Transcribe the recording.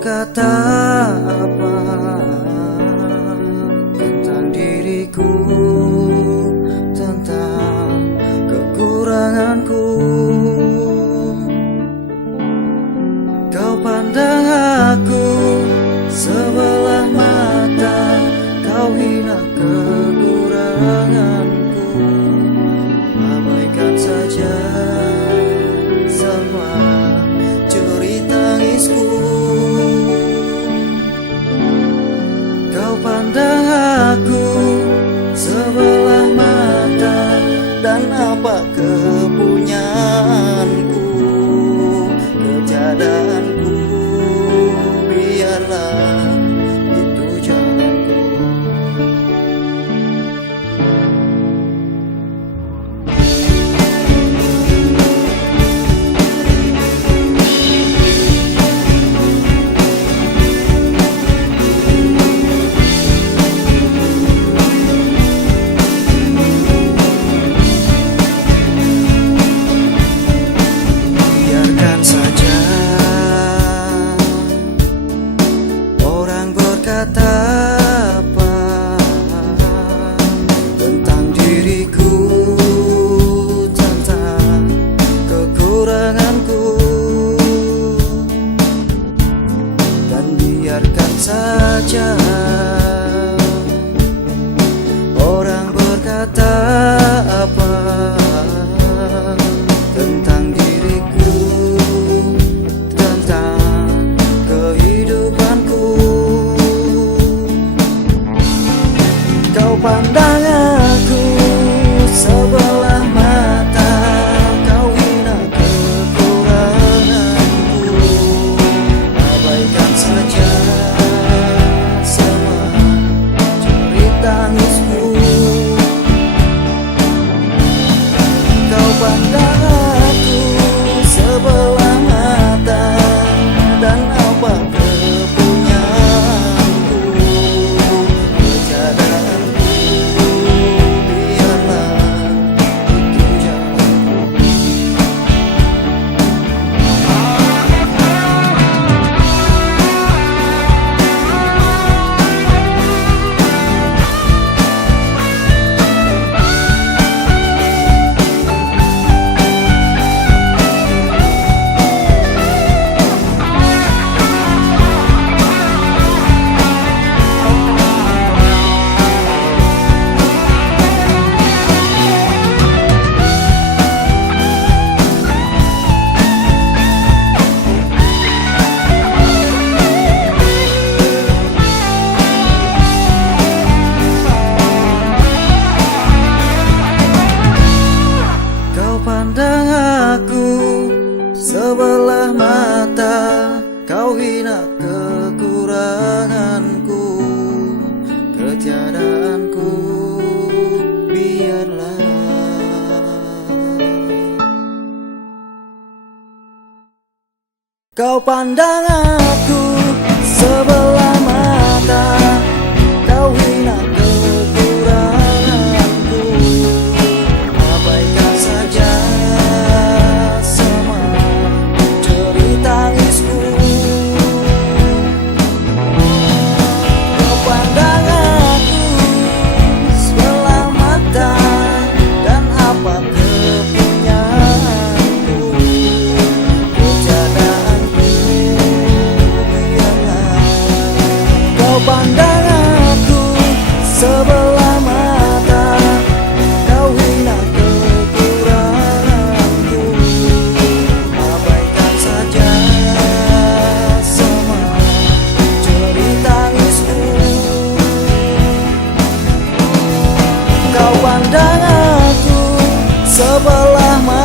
berkata apa tentang diriku, tentang kekuranganku. Kau pandang aku sebelah mata, kau hina kekuranganku. Abaikan saja semua cerita tangisku. Kau pandang aku sebelah mata, dan apa kepunyaanku, kejadaanku, biarlah itu jalanku. Berkata apa tentang diriku, tentang kekuranganku, dan biarkan saja orang berkata apa tentang diriku, tentang kehidupanku. Kau pandang aku sebelah mata, kau hina kekuranganku. Abaikan saja semua cerita tangisku. Kau pandang aku sebelah mata, dan apa kepunyaanku, kejadaanku. Pandang aku sebelah mata, kau hina kekuranganku, ketiadaanku, biarlah. Kau pandang aku sebelah mata, kau hina kekuranganku. Abaikan saja pandang aku sebelah mata, kau hina kekuranganku. Abaikan saja semua cerita tangisku. Kau pandang aku sebelah mata,